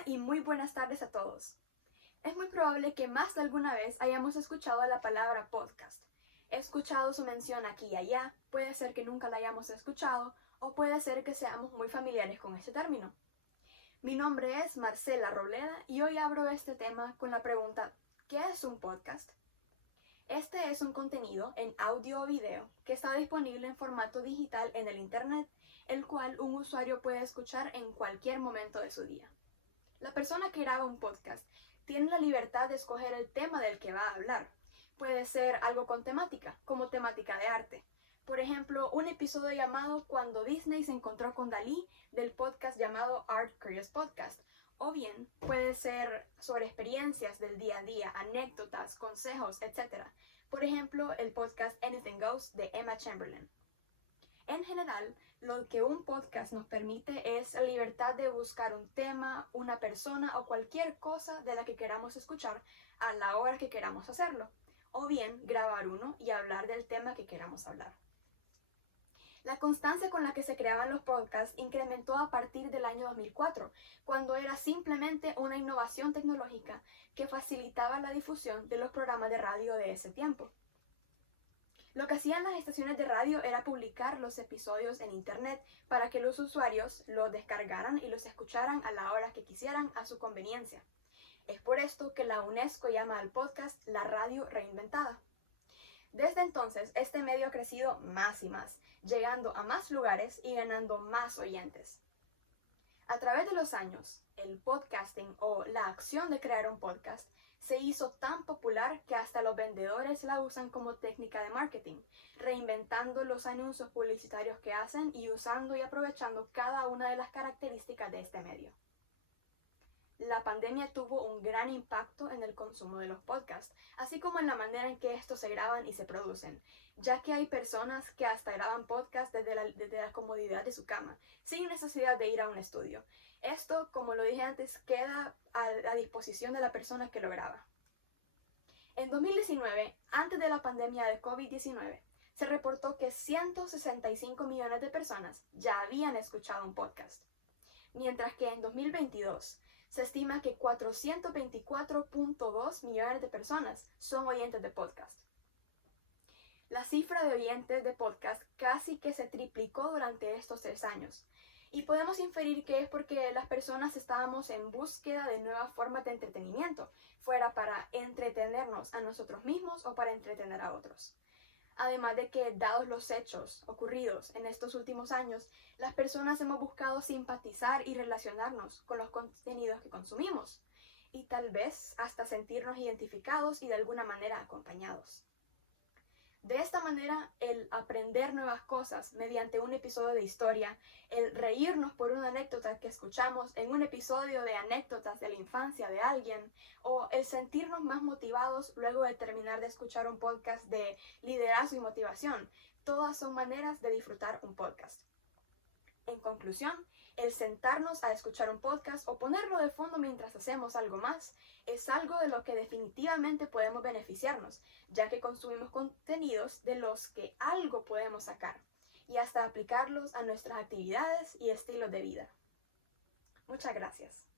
Hola y muy buenas tardes a todos. Es muy probable que más de alguna vez hayamos escuchado la palabra podcast. He escuchado su mención aquí y allá, puede ser que nunca la hayamos escuchado o puede ser que seamos muy familiares con este término. Mi nombre es Marcela Robleda y hoy abro este tema con la pregunta ¿qué es un podcast? Este es un contenido en audio o video que está disponible en formato digital en el Internet, el cual un usuario puede escuchar en cualquier momento de su día. La persona que graba un podcast tiene la libertad de escoger el tema del que va a hablar. Puede ser algo con temática, como temática de arte. Por ejemplo, un episodio llamado Cuando Disney se encontró con Dalí, del podcast llamado Art Curious Podcast. O bien, puede ser sobre experiencias del día a día, anécdotas, consejos, etc. Por ejemplo, el podcast Anything Goes de Emma Chamberlain. En general, lo que un podcast nos permite es la libertad de buscar un tema, una persona o cualquier cosa de la que queramos escuchar a la hora que queramos hacerlo, o bien grabar uno y hablar del tema que queramos hablar. La constancia con la que se creaban los podcasts incrementó a partir del año 2004, cuando era simplemente una innovación tecnológica que facilitaba la difusión de los programas de radio de ese tiempo. Lo que hacían las estaciones de radio era publicar los episodios en internet para que los usuarios los descargaran y los escucharan a la hora que quisieran a su conveniencia. Es por esto que la UNESCO llama al podcast la radio reinventada. Desde entonces, este medio ha crecido más y más, llegando a más lugares y ganando más oyentes. A través de los años, el podcasting o la acción de crear un podcast se hizo tan popular que hasta los vendedores la usan como técnica de marketing, reinventando los anuncios publicitarios que hacen y usando y aprovechando cada una de las características de este medio. La pandemia tuvo un gran impacto en el consumo de los podcasts, así como en la manera en que estos se graban y se producen, ya que hay personas que hasta graban podcasts desde la comodidad de su cama, sin necesidad de ir a un estudio. Esto, como lo dije antes, queda a la disposición de la persona que lo graba. En 2019, antes de la pandemia de COVID-19, se reportó que 165 millones de personas ya habían escuchado un podcast, mientras que en 2022 se estima que 424.2 millones de personas son oyentes de podcast. La cifra de oyentes de podcast casi que se triplicó durante estos 3 años, y podemos inferir que es porque las personas estábamos en búsqueda de nuevas formas de entretenimiento, fuera para entretenernos a nosotros mismos o para entretener a otros. Además de que, dados los hechos ocurridos en estos últimos años, las personas hemos buscado simpatizar y relacionarnos con los contenidos que consumimos, y tal vez hasta sentirnos identificados y de alguna manera acompañados. De esta manera, el aprender nuevas cosas mediante un episodio de historia, el reírnos por una anécdota que escuchamos en un episodio de anécdotas de la infancia de alguien, o el sentirnos más motivados luego de terminar de escuchar un podcast de liderazgo y motivación, todas son maneras de disfrutar un podcast. En conclusión, el sentarnos a escuchar un podcast o ponerlo de fondo mientras hacemos algo más es algo de lo que definitivamente podemos beneficiarnos, ya que consumimos contenidos de los que algo podemos sacar y hasta aplicarlos a nuestras actividades y estilos de vida. Muchas gracias.